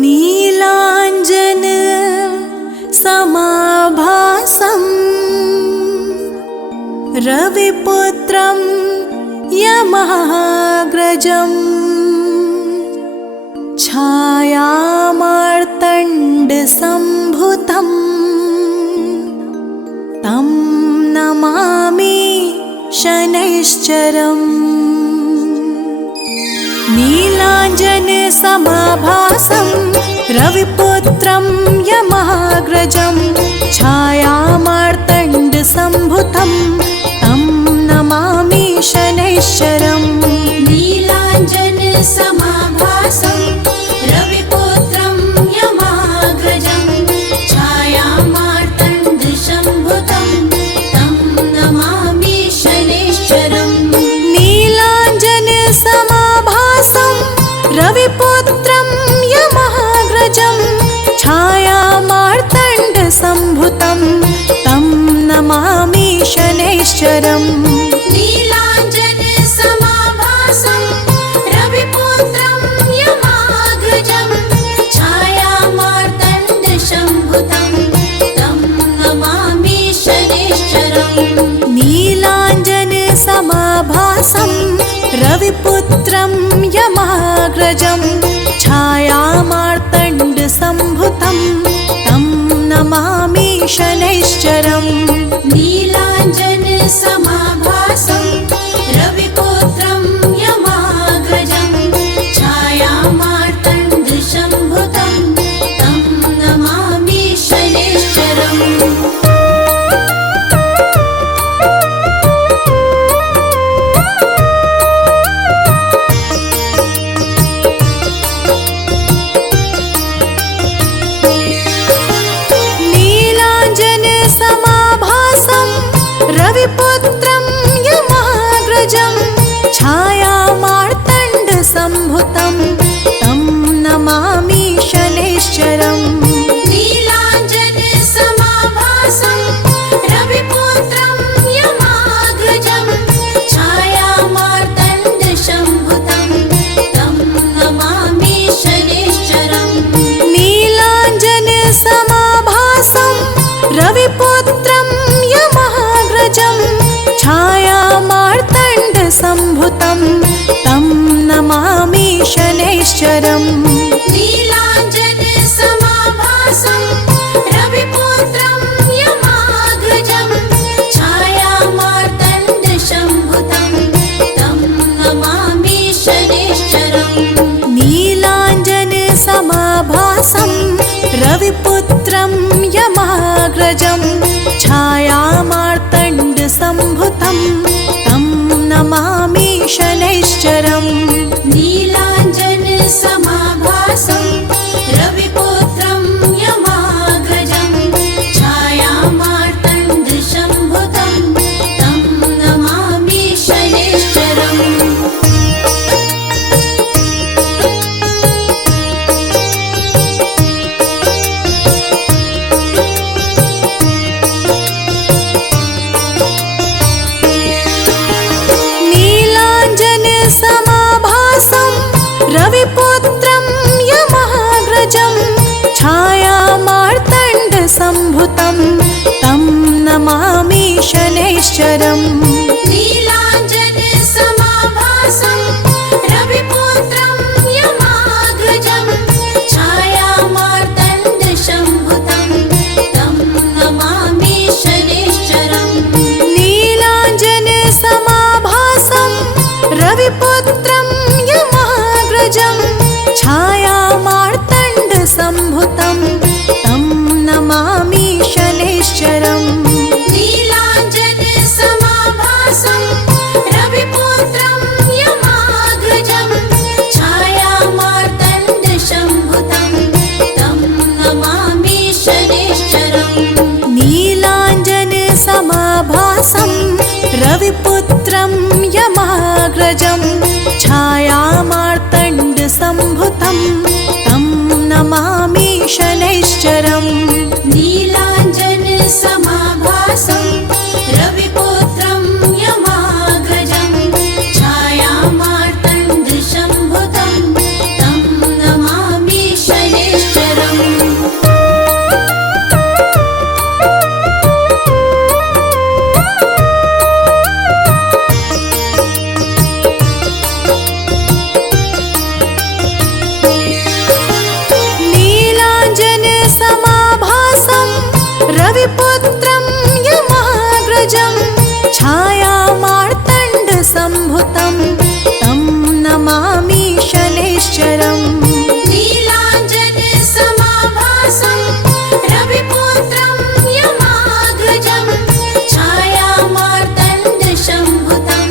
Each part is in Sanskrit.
नीलाञ्जन समाभासम् रविपुत्रं यमाग्रजम् छायामार्तण्डसम्भुतम् तं नमामि शनैश्चरम्। नीलाञ्जन समाभासं रविपुत्रं यमाग्रजं छायामार्तण्डसम्भुतं तं नमामि शनैश्चरम्। नीलाञ्जन समाभासं रविपुत्रं यमाग्रजं छायामार्तण्डसम्भुतं तं नमामि शनैश्चरम्। नीलाञ्जन समाभासं रविपुत्रं यमाग्रजं छायामार्तण्डसम्भुतं तं नमामि शनैश्चरम्। नीलाञ्जन समाभासं रविपुत्रं यमाग्रजं छायामार्तण्डसम्भुतं तं नमामि शनैश्चरम्। नीलाञ्जन समाभासं रविपुत्रं यमाग्रजं छायामार्तण्डसम्भुतं तं नमामि शनैश्चरम्। नीलाञ्जन समाभासं रविपुत्रं यमाग्रजं छायामार्तण्डसम्भुतं तं नमामि शनैश्चरम्। नीलाञ्जन समाभासं रविपुत्रं यमाग्रजं छायामार्तण्डसम्भुतं तं नमामि शनैश्चरम्। नीलाञ्जन समाभासं रविपुत्रं यमाग्रजं छायामार्तण्डसम्भुतं तं नमामि शनैश्चरम्। नीलाञ्जन समाभासं रविपुत्रं यमाग्रजं छायामार्तण्डसम्भुतं तं नमामि शनैश्चरम्। नीलाञ्जन समाभासं रविपुत्रं यमाग्रजं छायामार्तण्डसम्भुतं तं नमामि शनैश्चरम्। नीलाञ्जन समाभासं रविपुत्रं यमाग्रजं छायामार्तण्डसम्भुतं तं नमामि शनैश्चरम्। नीलाञ्जन समाभासं रविपुत्रं यमाग्रजं छायामार्तण्डसम्भुतं तं नमामि शनैश्चरम्। रविपुत्रं यमाग्रजं छायामार्तण्डसम्भुतं तं नमामि शनैश्चरम् नीलाञ्जनसमाभासं रविपुत्रं यमाग्रजं छायामार्तण्डसम्भुतं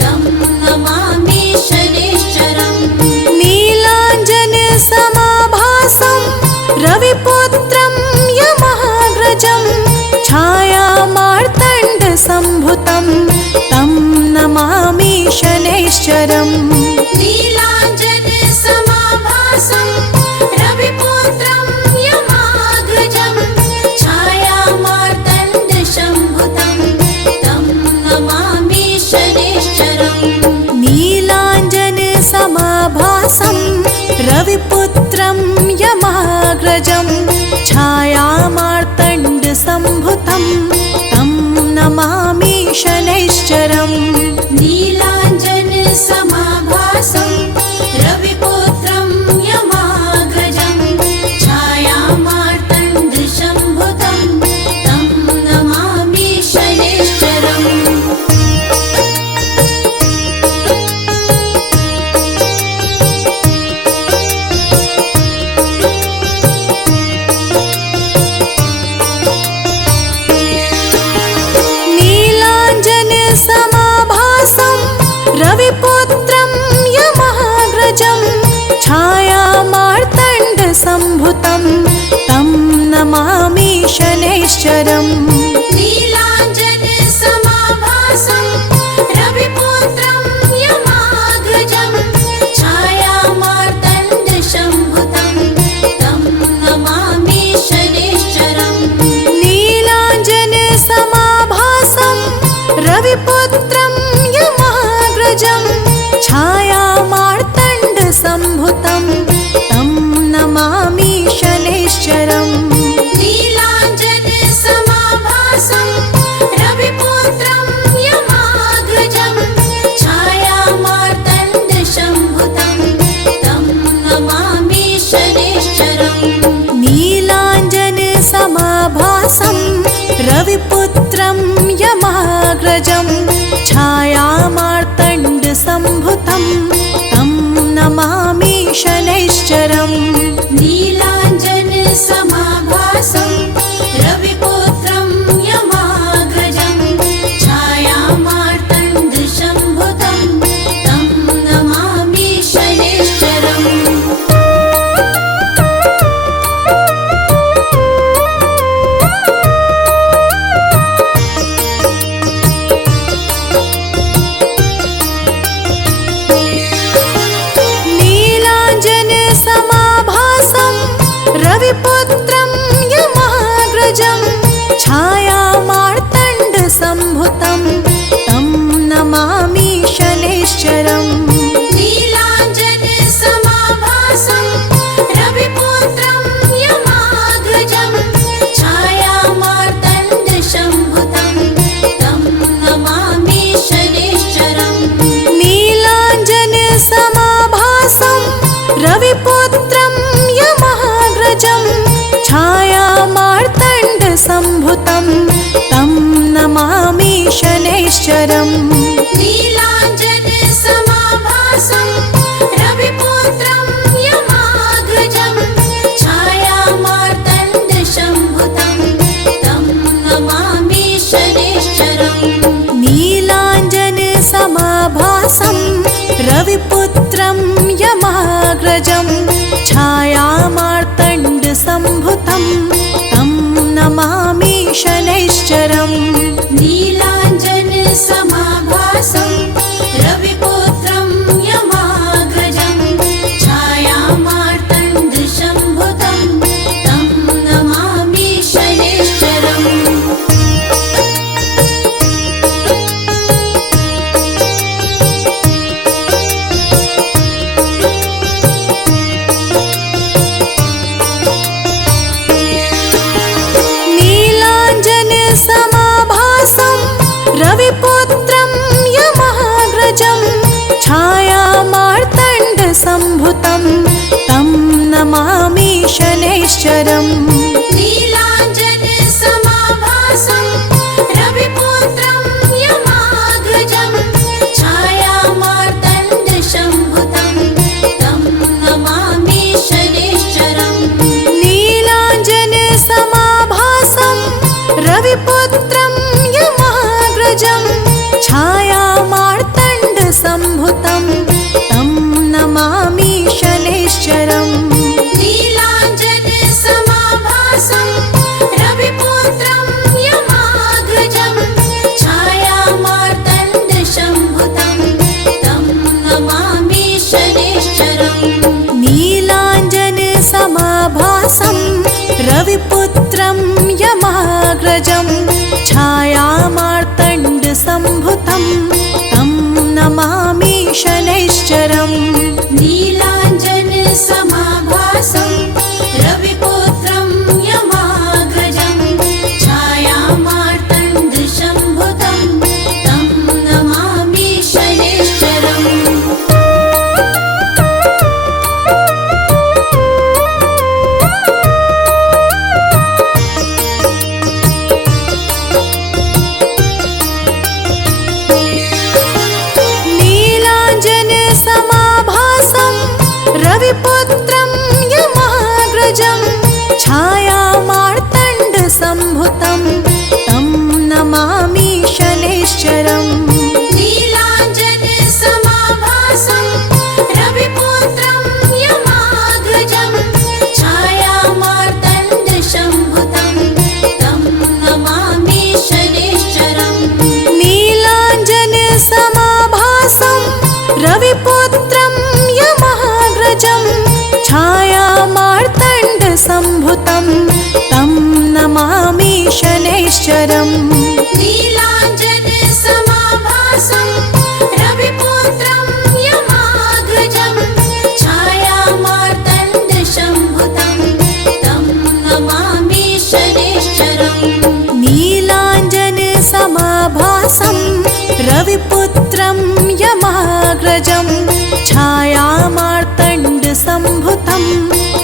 तं नमामि शनैश्चरम् नीलाञ्जनसमाभासं रविपुत्रं यमाग्रजं छायामार्तण्डसम्भुतं तं नमामि शनैश्चरम् नीलाञ्जनसमाभासं रविपुत्रं यमाग्रजं छायामार्तण्डसम्भुतं तं नमामि शनैश्चरम् नीलाञ्जनसमाभासं रविपुत्रं यमाग्रजं छायामार्तण्डसम्भुतं तं नमामि शनैश्चरम् नीलाञ्जनसमाभासं रविपुत्रं यमाग्रजं छायामार्तण्डसम्भुतं तं नमामि शनैश्चरम् नीलाञ्जनसमाभासं रविपुत्रं यमाग्रजं छायामार्तण्डसम्भुतं तं नमामि शनैश्चरम् नीलाञ्जनसमाभासं रविपुत्रं यमाग्रजं छायामार्तण्डसम्भुतं तं नमामि शनैश्चरम् नीलाञ्जनसमाभासं रविपुत्रं यमाग्रजं छायामार्तण्डसम्भुतं तं नमामि शनैश्चरम् नीलाञ्जनसमाभासं रविपुत्रं यमाग्रजं छायामार्तण्डसम्भुतं तं नमामि शनैश्चरम् नीलाञ्जनसमाभासं रविपुत्रं यमाग्रजं छायामार्तण्डसम्भुतं तं नमामि शनैश्चरम् नीलाञ्जनसमाभासं रविपुत्रं यमाग्रजं छायामार्तण्डसम्भुतं तं नमामि शनैश्चरम् नीलाञ्जनसमाभासं रविपुत्रं यमाग्रजं छायामार्तण्डसम्भुतं तं नमामि शनैश्चरम् नीलाञ्जनसमाभासं रविपुत्रं यमाग्रजं छायामार्तण्डसम्भुतं तं नमामि शनैश्चरम् नीलाञ्जनसमाभासं रविपुत्रं यमाग्रजं रविपुत्रं यमाग्रजं छायामार्तण्डसम्भुतं तं नमामि शनैश्चरम् नीलाञ्जनसमाभासं रविपुत्रं यमाग्रजं छायामार्तण्डसम्भुतं तं नमामि शनैश्चरम् नीलाञ्जनसमाभासं रविपुत्रं यमाग्रजं छायामार्तण्डसम्भुतं तं नमामि शनैश्चरम् नीलाञ्जनसमाभासं रविपुत्रं यमाग्रजं छायामार्तण्डसम्भुतं तं नमामि शनैश्चरम् नीलाञ्जनसमाभासं रविपुत्रं यमाग्रजं छायामार्तण्डसम्भुतं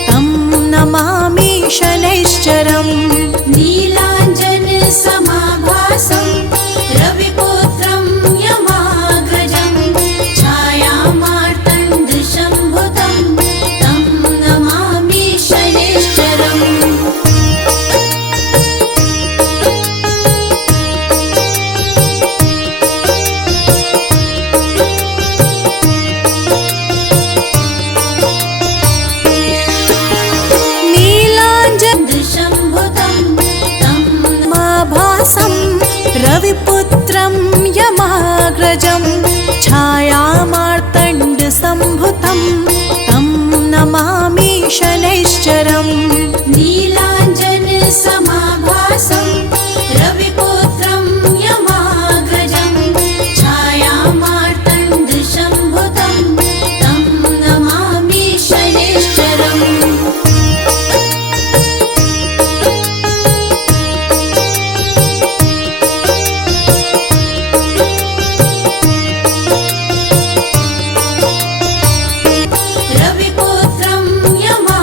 तं नमामि शनैश्चरम् नीलाञ्जनसमाभासं रविपुत्रं यमाग्रजं छायामार्तण्डसम्भुतं तं नमामि शनैश्चरम् शम्भुतं तं माभासं रविपुत्रं यमाग्रजं छायामार्तण्डसम्भुतं तं नमामि शनैश्चरम् नीलाञ्जनसमाभासं रविपुत्रं यमाग्रजं छायामार्तण्डसम्भुतं तं नमामि शनैश्चरम् रविपुत्रं यमा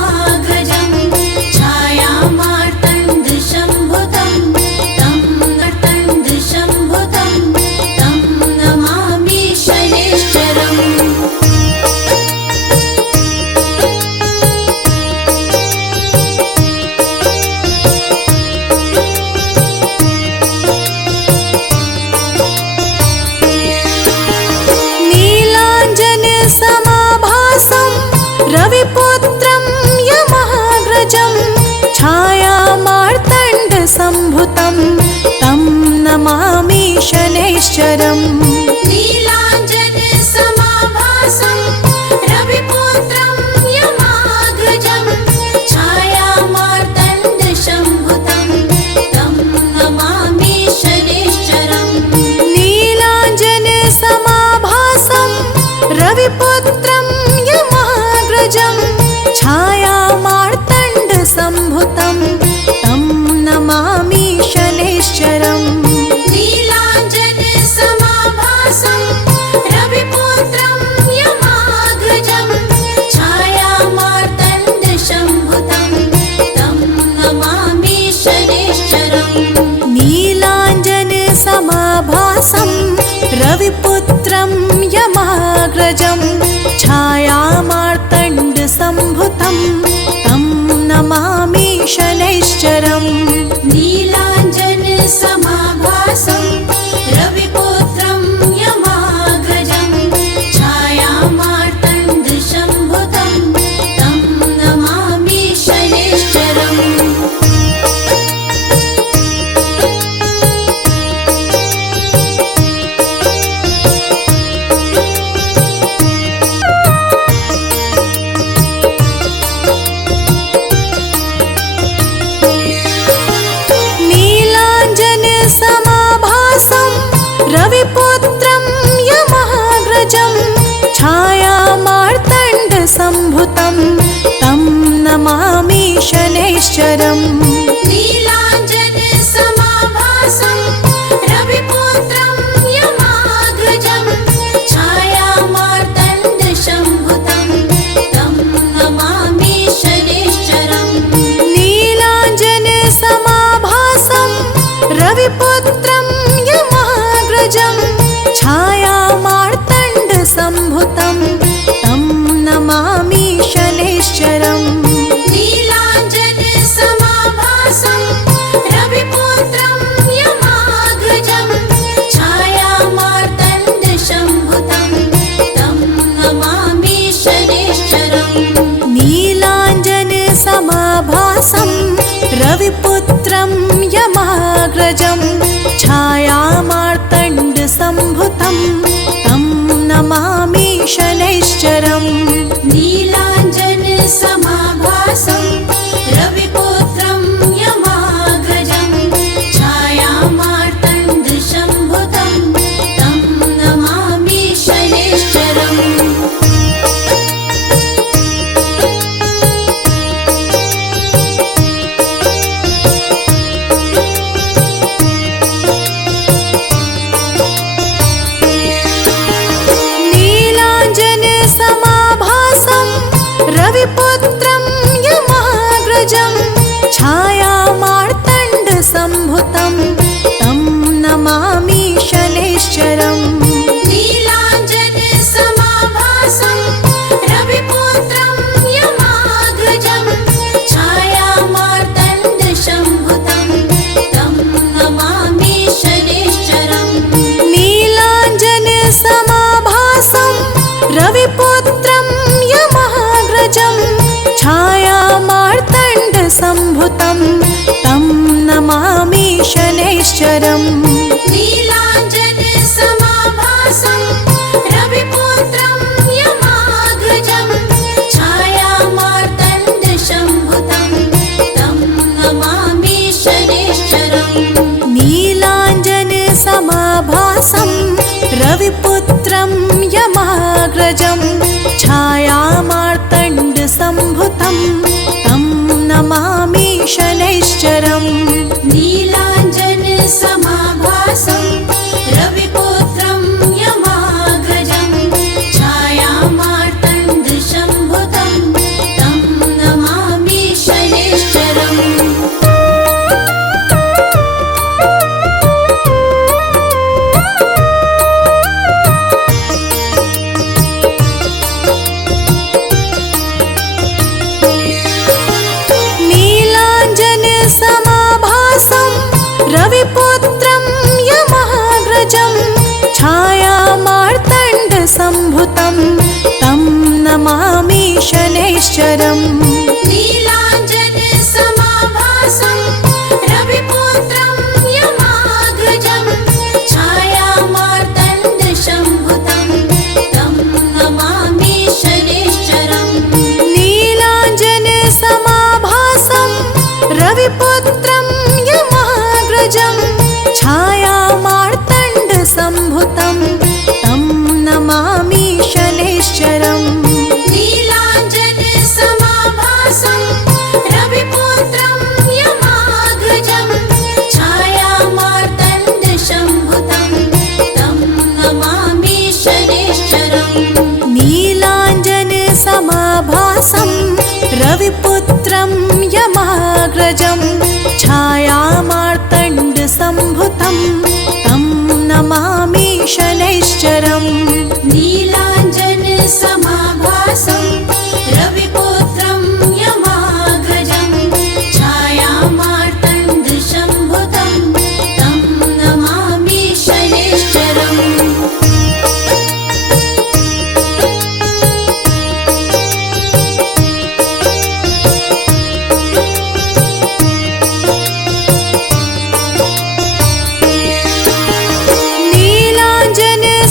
समाभासं रविपुत्रं यमाग्रजं छायामार्तण्डसम्भुतं तं नमामि शनैश्चरम् नीलाञ्जनसमाभासं रविपुत्रं यमाग्रजं छायामार्तण्डसम्भुतं तं नमामि शनैश्चरम् नीलाञ्जनसमाभासं रविपुत्रं यमाग्रजं छायामार्तण्डसम्भुतं तं नमामि शनैश्चरम् नीलाञ्जनसमाभासं रविपुत्रं यमाग्रजं छायामार्तण्डसम्भुतं तं नमामि शनैश्चरम् नीलाञ्जनसमाभासं रविपुत्रं यमाग्रजं छायामार्तण्डसम्भुतं तं नमामि शनैश्चरम् नीलाञ्जनसमाभासं रविपुत्रं यमाग्रजं छायामार्तण्डसम्भुतं तं नमामि शनैश्चरम् नीलाञ्जनसमाभासं रविपुत्रं यमाग्रजं छायामार्तण्डसम्भुतं तं नमामि शनैश्चरम् नीलाञ्जनसमाभासं रविपुत्रं यमाग्रजं छायामार्तण्डसम्भुतं तं नमामि शनैश्चरम् नीलाञ्जनसमाभासं रविपुत्रं यमाग्रजं छायामार्तण्डसम्भुतं तं नमामि शनैश्चरम् नीलाञ्जनसमाभासं रविपुत्रं यमाग्रजं छायामार्तण्डसम्भुतं तं नमामि शनैश्चरम् नीलाञ्जनसमाभासं रविपुत्रं यमाग्रजं छायामार्तण्डसम्भुतं तं नमामि शनैश्चरम् नीलाञ्जनसमाभासं रविपुत्रं यमाग्रजं छायामार्तण्डसम्भुतं तं नमामि शनैश्चरम् नीलाञ्जनसमाभासं रविपुत्रं यमाग्रजं छायामार्तण्डसम्भुतं तं नमामि शनैश्चरम् नीलाञ्जनसमाभासं रविपुत्रं यमाग्रजं छायामार्तण्डसम्भुतं तं नमामि शनैश्चरम्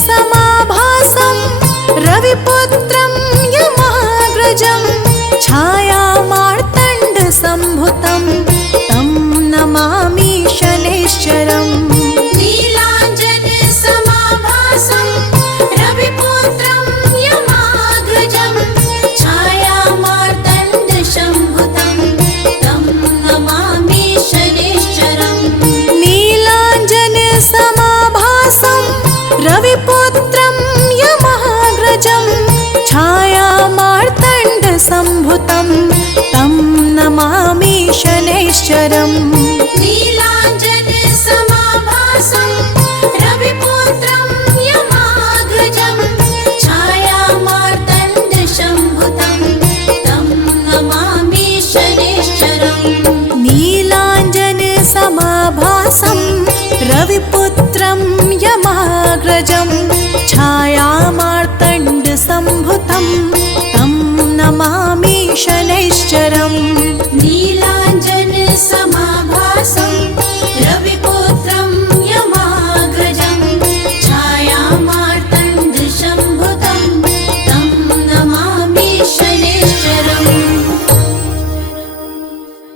नीलाञ्जनसमाभासं रविपुत्रं